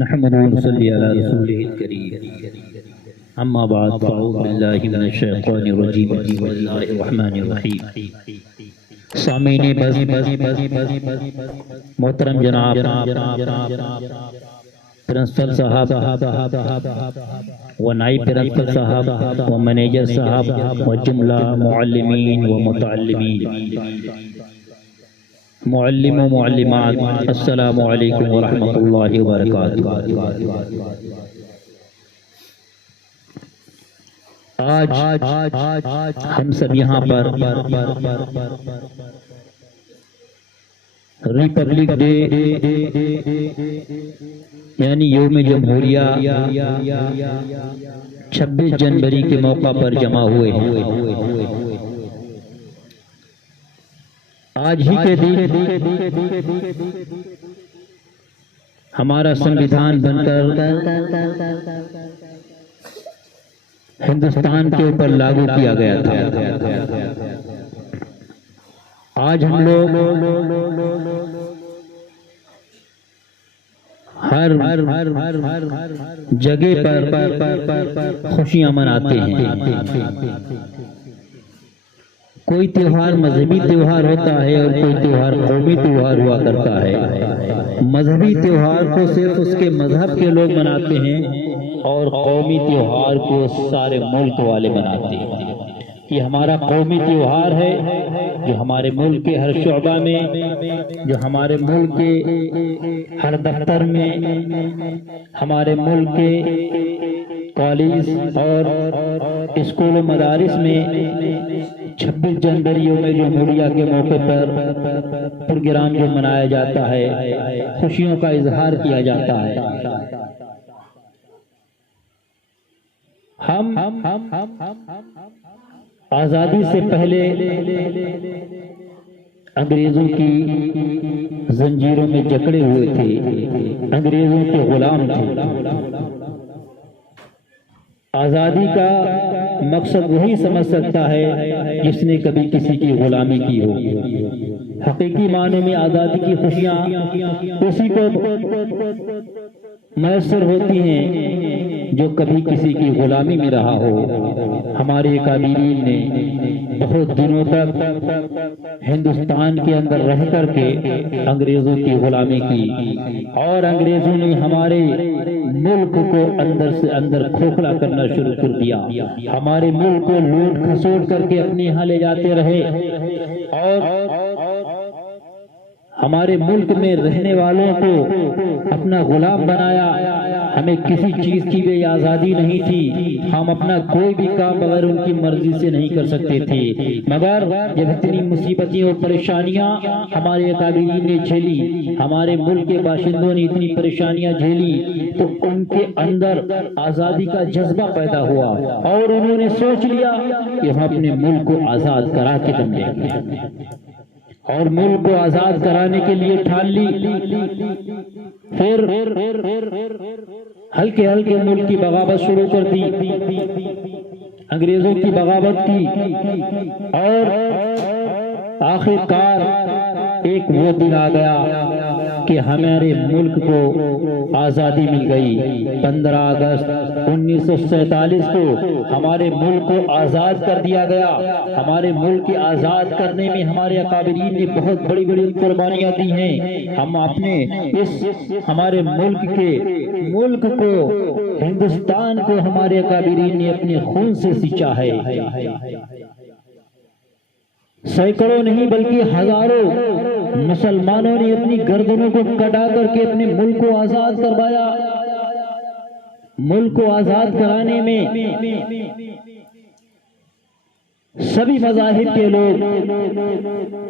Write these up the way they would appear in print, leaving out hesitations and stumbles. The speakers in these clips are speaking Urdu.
نحمد ونصلي على رسوله الكريم اما بعد فاعوذ بالله من الشیطان الرجیم بسم اللہ الرحمن الرحیم سامعین محترم جناب پرنسپل صاحب و نائب پرنسپل صاحب و منیجر صاحب و جملہ معلمین و متعلمین معلم و معلمات السلام علیکم ورحمۃ اللہ وبرکاتہ۔ آج ہم سب یہاں پر ریپبلک ڈے یعنی یوم جمہوریہ 26 جنوری کے موقع پر جمع ہوئے ہیں۔ آج ہی کے دن ہمارا سنویدھان بن کر ہندوستان کے اوپر لاگو کیا گیا تھا۔ آج ہم لوگ ہر جگہ پر خوشیاں مناتے ہیں۔ کوئی تہوار مذہبی تہوار ہوتا ہے اور کوئی تہوار قومی تہوار ہوا کرتا ہے۔ مذہبی تہوار کو صرف اس کے مذہب کے لوگ مناتے ہیں اور قومی تہوار کو سارے ملک والے مناتے ہیں۔ یہ ہمارا قومی تہوار ہے جو ہمارے ملک کے ہر شعبہ میں، جو ہمارے ملک کے ہر دفتر میں، ہمارے ملک کے کالج اور اسکول و مدارس میں 26 جنوری یوم جمہوریہ کے موقع پر پروگرام جو منایا جاتا ہے، خوشیوں کا اظہار کیا جاتا ہے۔ ہم آزادی سے پہلے انگریزوں کی زنجیروں میں جکڑے ہوئے تھے، انگریزوں کے غلام تھے۔ آزادی کا مقصد وہی سمجھ سکتا ہے جس نے کبھی کسی کی غلامی کی ہو۔ حقیقی معنی میں آزادی کی خوشیاں اسی کو میسر ہوتی ہیں جو کبھی کسی کی غلامی میں رہا ہو۔ ہمارے اکابرین نے بہت دنوں تک ہندوستان کے اندر رہ کر کے انگریزوں کی غلامی کی اور انگریزوں نے ہمارے ملک کو اندر سے اندر کھوکھلا کرنا شروع کر دیا۔ ہمارے ملک کو لوٹ کھسوٹ کر کے اپنے یہاں لے جاتے رہے اور ہمارے ملک میں رہنے والوں کو اپنا غلام بنایا۔ ہمیں کسی چیز کی بھی آزادی نہیں تھی، ہم اپنا کوئی بھی کام بغیر ان کی مرضی سے نہیں کر سکتے تھے۔ مگر جب اتنی مصیبتیں اور پریشانیاں ہمارے اکابرین نے جھیلی، ہمارے ملک کے باشندوں نے اتنی پریشانیاں جھیلی، تو ان کے اندر آزادی کا جذبہ پیدا ہوا اور انہوں نے سوچ لیا کہ ہم اپنے ملک کو آزاد کرا کے دم لیں گے، اور ملک کو آزاد کرانے کے لیے ٹھان لی۔ پھر ہلکے ہلکے ملک کی بغاوت شروع کر دی، انگریزوں کی بغاوت کی، اور آخر کار ایک وہ دن آ گیا کہ ہمارے ملک کو آزادی مل گئی۔ 15 اگست 1947 کو ہمارے ملک کو آزاد کر دیا گیا۔ ہمارے ملک کے آزاد کرنے میں ہمارے اکابرین نے بہت بڑی بڑی قربانیاں دی ہیں۔ ہم اپنے اس ہمارے ملک کو ہندوستان کو ہمارے اکابرین نے اپنے خون سے سینچا ہے۔ سینکڑوں نہیں بلکہ ہزاروں مسلمانوں نے اپنی گردنوں کو کٹا کر کے اپنے ملک کو آزاد کروایا۔ ملک کو آزاد کرانے میں سبھی مذاہب کے لوگ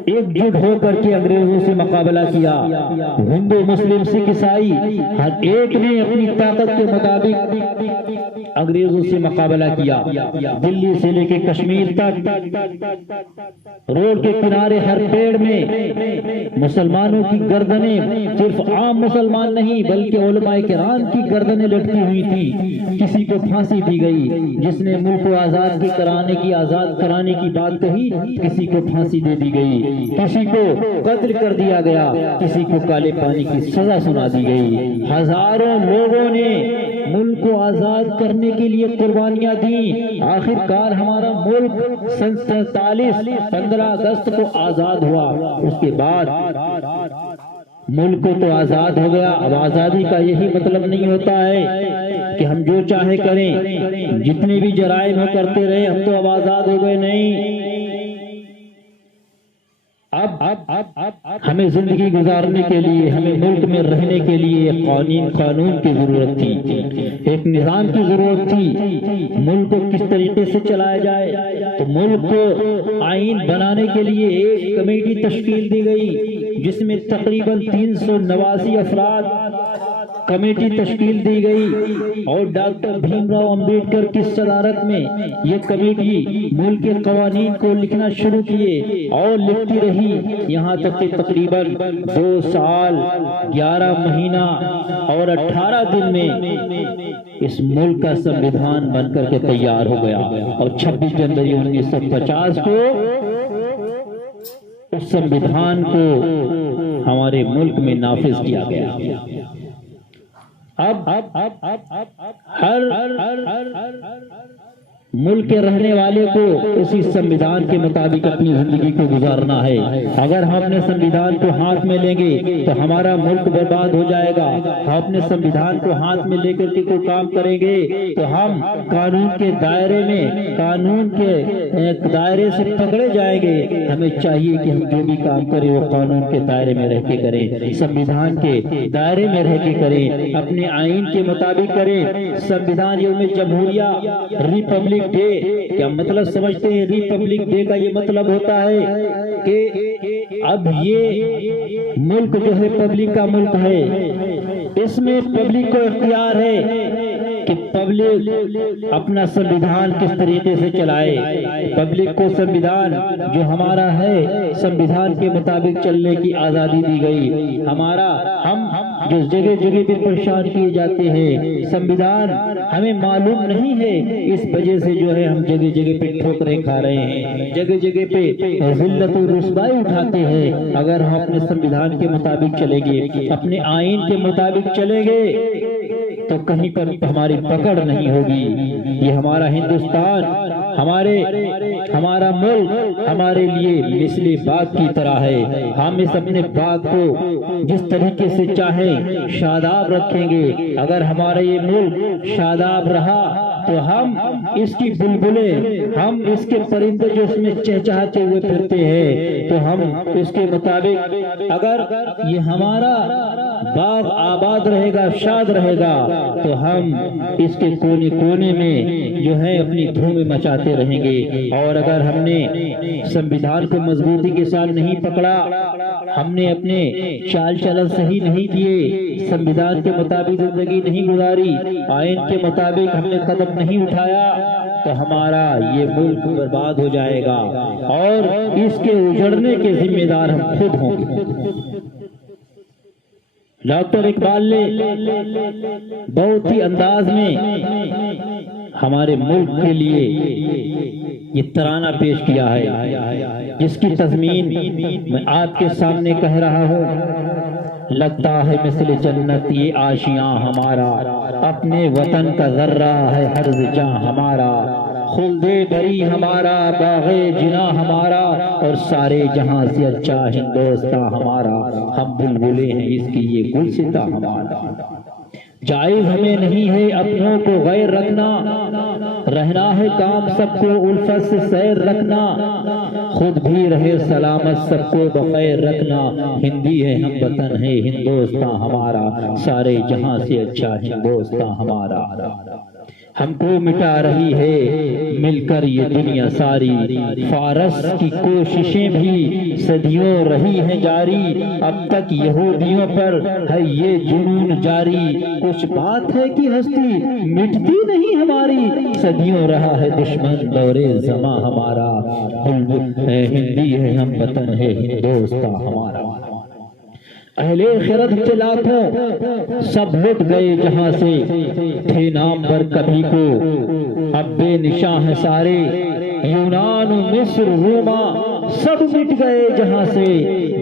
ایک جٹ ہو کر کے انگریزوں سے مقابلہ کیا۔ ہندو مسلم سکھ عیسائی ہر ایک نے اپنی طاقت کے مطابق انگریزوں سے مقابلہ کیا، دلی سے لے کے کشمیر تک روڈ کے کنارے ہر پیڑ میں مسلمانوں کی گردنیں، صرف عام مسلمان نہیں بلکہ علماء کرام کی گردنیں لٹکی ہوئی تھی۔ کسی کو پھانسی دی گئی، جس نے ملک کو آزاد کرانے کی بات کہی کسی کو پھانسی دے دی گئی، کسی کو قتل کر دیا گیا، کسی کو کالے پانی کی سزا سنا دی گئی۔ ہزاروں لوگوں نے ملک کو آزاد کرنے کے لیے قربانیاں دیں، آخر کار ہمارا ملک سن 47 15 اگست کو آزاد ہوا۔ اس کے بعد ملک تو آزاد ہو گیا، اب آزادی کا یہی مطلب نہیں ہوتا ہے کہ ہم جو چاہے کریں، جتنے بھی جرائم ہو کرتے رہے، ہم تو اب آزاد ہو گئے، نہیں۔ اب ہمیں زندگی گزارنے کے لیے، ہمیں ملک میں رہنے کے لیے قانون کی ضرورت تھی، ایک نظام کی ضرورت تھی، ملک کو کس طریقے سے چلایا جائے۔ تو ملک کو آئین بنانے کے لیے ایک کمیٹی تشکیل دی گئی، جس میں تقریباً 389 افراد کمیٹی تشکیل دی گئی، اور ڈاکٹر بھیم راؤ امبیڈکر کی صدارت میں یہ کمیٹی ملک کے قوانین کو لکھنا شروع کیے اور لکھتی رہی، یہاں تک کہ تقریباً 2 سال 11 مہینہ اور 18 دن میں اس ملک کا سمویدھان بن کر کے تیار ہو گیا، اور 26 جنوری 1950 کو اس سمویدھان کو ہمارے ملک میں نافذ کیا گیا۔ اب ہر ملک کے رہنے والے کو اسی سمویدھان کے مطابق اپنی زندگی کو گزارنا ہے۔ اگر ہم اپنے سمویدھان کو ہاتھ میں لیں گے تو ہمارا ملک برباد ہو جائے گا، ہم اپنے سمویدھان کو ہاتھ میں لے کر کے کوئی کام کریں گے تو ہم قانون کے دائرے میں، قانون کے دائرے سے پکڑے جائیں گے۔ ہمیں چاہیے کہ ہم جو بھی کام کریں وہ قانون کے دائرے میں رہ کے کریں، سمویدھان کے دائرے میں رہ کے کریں، اپنے آئین کے مطابق کریں۔ سمویدھان یوم جمہوریہ، ریپبلک ڈے، کیا مطلب سمجھتے ہیں؟ ریپبلک ڈے کا یہ مطلب ہوتا ہے کہ اب یہ ملک جو ہے پبلک کا ملک ہے، اس میں پبلک کو اختیار ہے کہ پبلک اپنا سمویدھان کس طریقے سے چلائے۔ پبلک کو سمویدھان جو ہمارا ہے، سمویدھان کے مطابق چلنے کی آزادی دی گئی۔ ہم جو جگہ جگہ پہ پریشان کیے جاتے ہیں، سمویدھان ہمیں معلوم نہیں ہے، اس وجہ سے جو ہے ہم جگہ جگہ پہ ٹھوکریں کھا رہے ہیں، جگہ جگہ پہ ذلت و رسوائی اٹھاتے ہیں۔ اگر ہم اپنے سمویدھان کے مطابق چلیں گے، اپنے آئین کے مطابق چلیں گے تو کہیں پر ہماری پکڑ نہیں ہوگی۔ یہ ہمارا ہندوستان، ہمارا ملک ہمارے لیے مثل باغ کی طرح ہے۔ ہم اس اپنے باغ کو جس طریقے سے چاہیں شاداب رکھیں گے۔ اگر ہمارا یہ ملک شاداب رہا تو ہم اس کی بلبلیں، ہم اس کے پرندے جو اس میں چہچہاتے ہوئے پھرتے ہیں، تو ہم اس کے مطابق، اگر یہ ہمارا باغ آباد رہے گا، شاد رہے گا، تو ہم اس کے کونے کونے میں جو ہے اپنی دھوم مچاتے رہیں گے۔ اور اگر ہم نے سمویدھان کو مضبوطی کے ساتھ نہیں پکڑا، ہم نے اپنے چال چلن صحیح نہیں کیے، سمویدھان کے مطابق زندگی نہیں گزاری، آئین کے مطابق ہم نے قدم نہیں اٹھایا، تو ہمارا یہ ملک برباد ہو جائے گا، اور اس کے اجڑنے کے ذمہ دار ہم خود ہوں گے۔ ڈاکٹر اقبال نے بہت ہی انداز میں ہمارے ملک کے لیے یہ ترانہ پیش کیا ہے، جس کی تضمین میں آپ کے سامنے کہہ رہا ہوں۔ لگتا ہے مثل جنت یہ آشیاں ہمارا، اپنے وطن کا ذرہ ہے ہر جاں ہمارا، خلد بری ہمارا، باغ جنا ہمارا، اور سارے جہاں سے اچھا ہندوستاں ہمارا، ہم بلبلے ہیں اس کی یہ گلستاں ہمارا۔ جائز ہمیں نہیں ہے اپنوں کو غیر رکھنا، رہنا ہے کام سب کو الفت سے سیر رکھنا، خود بھی رہے سلامت سب کو بخیر رکھنا، ہندی ہے ہم وطن ہے ہندوستاں ہمارا، سارے جہاں سے اچھا ہندوستاں ہمارا۔ ہم کو مٹا رہی ہے مل کر یہ دنیا ساری، فارس کی کوششیں بھی صدیوں رہی ہیں جاری، اب تک یہودیوں پر ہے یہ جنون جاری، کچھ بات ہے کہ ہستی مٹتی نہیں ہماری، صدیوں رہا ہے دشمن دورے زماں ہمارا، ہندی ہے ہم وطن ہے ہندوستاں ہمارا۔ اہل خرد کے لاکھوں سب لٹ گئے جہاں سے، تھے نام بر کبھی کو اب بے نشاں ہیں سارے، یونان مصر روما سب مٹ گئے جہاں سے،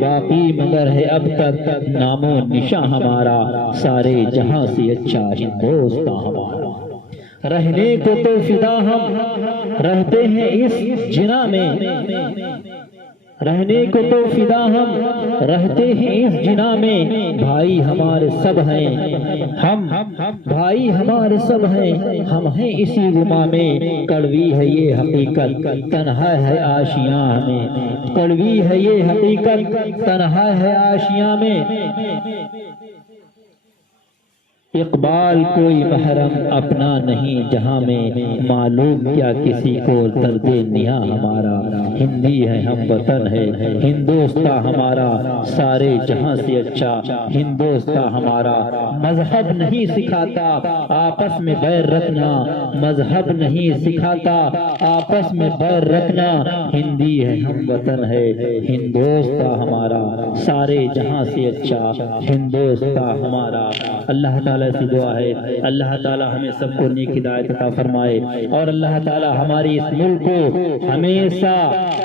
باقی مگر ہے اب تک نام و نشاں ہمارا، سارے جہاں سے اچھا ہندوستاں ہمارا۔ رہنے کو تو فدا ہم رہتے ہیں اس جنا میں، رہنے کو تو فدا ہم رہتے ہیں اس جنا میں، بھائی ہمارے سب ہیں ہم، بھائی ہمارے سب ہیں ہم ہیں اسی گما میں، کڑوی ہے یہ حقیقت تنہا ہے آشیاں میں، کڑوی ہے یہ حقیقت تنہا ہے آشیاں میں، اقبال کوئی محرم اپنا نہیں جہاں میں، معلوم کیا کسی کو درد نیا ہمارا، ہندی ہے ہم وطن ہے ہندوستاں ہمارا، سارے جہاں سے اچھا ہندوستاں ہمارا۔ مذہب نہیں سکھاتا آپس میں بیر رکھنا، مذہب نہیں سکھاتا آپس میں بیر رکھنا، ہندی ہے ہم وطن ہے ہندوستاں ہمارا، سارے جہاں سے اچھا ہندوستاں ہمارا۔ اللہ تعالیٰ سے دعا ہے اللہ تعالیٰ ہمیں سب کو نیک ہدایت عطا فرمائے، اور اللہ تعالیٰ ہماری اس ملک کو ہمیشہ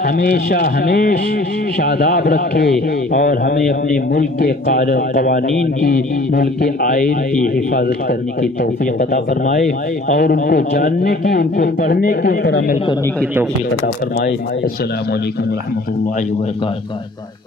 ہمیشہ ہمیشہ شاداب رکھے، اور ہمیں اپنے ملک کے قوانین کی، ملک کے آئین کی حفاظت کرنے کی توفیق عطا فرمائے، اور ان کو جاننے کی، ان کو پڑھنے کے اوپر عمل کرنے کی توفیق عطا فرمائے۔ السلام علیکم ورحمۃ اللہ وبرکاتہ۔